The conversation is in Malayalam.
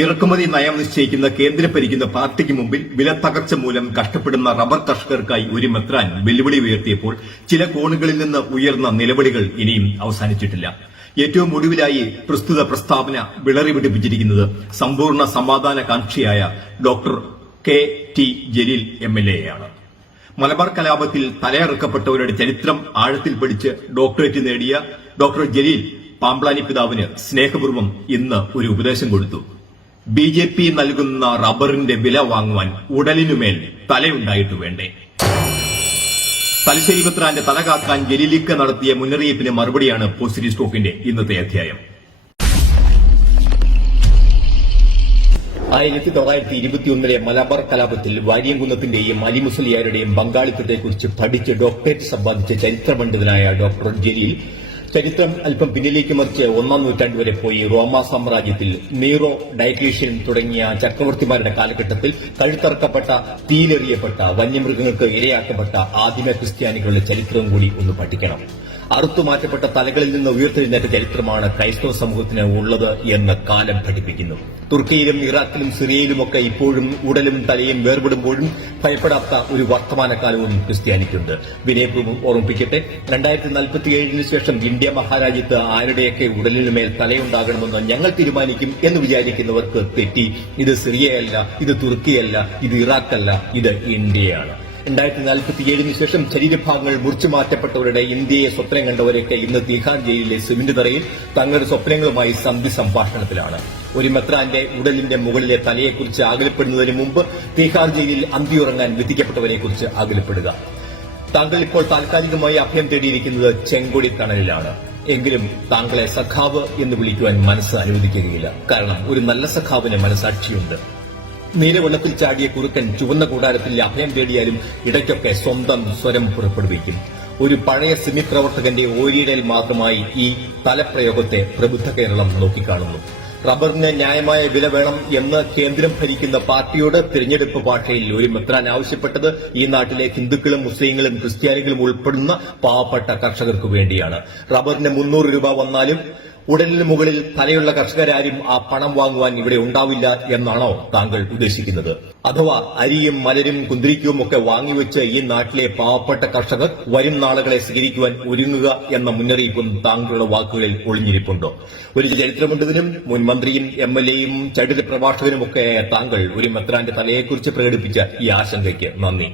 ഇറക്കുമതി നയം നിശ്ചയിക്കുന്ന കേന്ദ്രം ഭരിക്കുന്ന പാർട്ടിക്ക് മുമ്പിൽ വില തകർച്ച മൂലം കഷ്ടപ്പെടുന്ന റബ്ബർ കർഷകർക്കായി ഒരു മെത്രാൻ വെല്ലുവിളി ഉയർത്തിയപ്പോൾ ചില കോണുകളിൽ നിന്ന് ഉയർന്ന നിലവിളികൾ ഇനിയും അവസാനിച്ചിട്ടില്ല. ഏറ്റവും ഒടുവിലായി പ്രസ്തുത പ്രസ്താവന വിളറി പിടിപ്പിച്ചിരിക്കുന്നത് സമ്പൂർണ്ണ സമാധാനകാംക്ഷിയായ ഡോക്ടർ KT ജലീൽ MLA ആണ്. മലബാർ കലാപത്തിൽ തലയറുക്കപ്പെട്ടവരുടെ ചരിത്രം ആഴത്തിൽ പഠിച്ച് ഡോക്ടറേറ്റ് നേടിയ ഡോക്ടർ ജലീൽ പാമ്പ്ലാനി പിതാവിന് സ്നേഹപൂർവ്വം ഇന്ന് ഒരു ഉപദേശം കൊടുത്തു. BJP നൽകുന്ന റബ്ബറിന്റെ വില വാങ്ങുവാൻ ഉടലിനുമേൽ തലയുണ്ടായിട്ട് വേണ്ടേ? തലശ്ശേരി മെത്രാന്റെ തല കാക്കാൻ ജലീലിക്ക നടത്തിയ മുന്നറിയിപ്പിന് മറുപടിയാണ് പോസിറ്റീവ് സ്റ്റോക്കിന്റെ ഇന്നത്തെ അധ്യായം. 1921 മലബാർ കലാപത്തിൽ വാര്യംകുന്നത്തിന്റെയും അലി മുസ്ലിയാരുടെയും പങ്കാളിത്തത്തെക്കുറിച്ച് പഠിച്ച് ഡോക്ടറേറ്റ് സമ്പാദിച്ച ചരിത്രപണ്ഡിതനായ ഡോക്ടർ ജലീൽ ചരിത്രം അല്പം പിന്നിലേക്ക് മറിച്ച് 1-ാം നൂറ്റാണ്ട് വരെ പോയി റോമാ സാമ്രാജ്യത്തിൽ നീറോ, ഡയക്ലീഷ്യൻ തുടങ്ങിയ ചക്രവർത്തിമാരുടെ കാലഘട്ടത്തിൽ കഴുത്തറക്കപ്പെട്ട, തീയിലെറിയപ്പെട്ട, വന്യമൃഗങ്ങൾക്ക് ഇരയാക്കപ്പെട്ട ആദിമ ക്രിസ്ത്യാനികളുടെ ചരിത്രവും കൂടി ഒന്ന് പഠിക്കണം. അറുത്തുമാറ്റപ്പെട്ട തലകളിൽ നിന്ന് ഉയർത്തെഴുന്നേറ്റ ചരിത്രമാണ് ക്രൈസ്തവ സമൂഹത്തിന് ഉള്ളത് എന്ന് കാലം പഠിപ്പിക്കുന്നു. തുർക്കിയിലും ഇറാഖിലും സിറിയയിലുമൊക്കെ ഇപ്പോഴും ഉടലും തലയും വേർപെടുമ്പോഴും ഭയപ്പെടാത്ത ഒരു വർത്തമാനകാലവും ക്രിസ്ത്യാനിക്കുണ്ട്. വിനയപൂർവ്വം ഓർമ്മിപ്പിക്കട്ടെ, 2047 ശേഷം ഇന്ത്യ മഹാരാജ്യത്ത് ആരുടെയൊക്കെ ഉടലിനുമേൽ തലയുണ്ടാകണമെന്ന് ഞങ്ങൾ തീരുമാനിക്കും എന്ന് വിചാരിക്കുന്നവർക്ക് തെറ്റി. ഇത് സിറിയയല്ല, ഇത് തുർക്കിയല്ല, ഇത് ഇറാഖല്ല, ഇത് ഇന്ത്യയാണ്. 2047 ശേഷം ശരീരഭാഗങ്ങൾ മുറിച്ചു മാറ്റപ്പെട്ടവരുടെ ഇന്ത്യയെ സ്വപ്നം കണ്ടവരൊക്കെ ഇന്ന് തീഹാർ ജയിലിലെ സിമന്റ് തറയിൽ തങ്ങളുടെ സ്വപ്നങ്ങളുമായി സന്ധി സംഭാഷണത്തിലാണ്. ഒരു മെത്രാന്റെ ഉടലിന്റെ മുകളിലെ തലയെക്കുറിച്ച് ആകുലപ്പെടുന്നതിന് മുമ്പ് തീഹാർ ജയിലിൽ അന്തിയുറങ്ങാൻ വിധിക്കപ്പെട്ടവരെക്കുറിച്ച് ആകുലപ്പെടുക. താങ്കൾ ഇപ്പോൾ താൽക്കാലികമായി അഭയം തേടിയിരിക്കുന്നത് ചെങ്കൊടി തണലിലാണ്. എങ്കിലും താങ്കളെ സഖാവ് എന്ന് വിളിക്കുവാൻ മനസ്സ് അനുവദിക്കുകയില്ല. കാരണം ഒരു നല്ല സഖാവിന് മനസാക്ഷിയുണ്ട്. നീലവെള്ളത്തിൽ ചാടിയ കുറുക്കൻ ചുവന്ന കൂടാരത്തിൽ അഭയം തേടിയാലും ഇടയ്ക്കൊക്കെ സ്വന്തം സ്വരം പുറപ്പെടുവിക്കും. ഒരു പഴയ സിമി പ്രവർത്തകന്റെ ഓരിയിടൽ മാത്രമായി ഈ തലപ്രയോഗത്തെ പ്രബുദ്ധ കേരളം നോക്കിക്കാണുന്നു. റബ്ബറിന് ന്യായമായ വില വേണം എന്ന് കേന്ദ്രം ഭരിക്കുന്ന പാർട്ടിയോട് തിരഞ്ഞെടുപ്പ് ഭാഷയിൽ ഒരു മെത്രാൻ ആവശ്യപ്പെട്ടത് ഈ നാട്ടിലെ ഹിന്ദുക്കളും മുസ്ലിങ്ങളും ക്രിസ്ത്യാനികളും ഉൾപ്പെടുന്ന പാവപ്പെട്ട കർഷകർക്ക് വേണ്ടിയാണ്. റബ്ബറിന് 300 രൂപ വന്നാലും ഉടലിന് മുകളിൽ തലയുള്ള കർഷകരാരും ആ പണം വാങ്ങുവാൻ ഇവിടെ ഉണ്ടാവില്ല എന്നാണോ താങ്കൾ ഉദ്ദേശിക്കുന്നത്? അഥവാ അരിയും മലരും കുന്തിരിക്കവും ഒക്കെ വാങ്ങിവെച്ച് ഈ നാട്ടിലെ പാവപ്പെട്ട കർഷകർ വരും നാളുകളെ സ്വീകരിക്കുവാൻ ഒരുങ്ങുക എന്ന മുന്നറിയിപ്പും താങ്കളുടെ വാക്കുകളിൽ ഒളിഞ്ഞിരിപ്പുണ്ടോ? ഒരു ചരിത്രപണ്ഡിതനും മുൻ മന്ത്രിയും MLAയും ചരിത്ര പ്രഭാഷകനുമൊക്കെ താങ്കൾ ഒരു മെത്രാന്റെ തലയെക്കുറിച്ച് പ്രകടിപ്പിച്ച ഈ ആശങ്കയ്ക്ക് നന്ദി.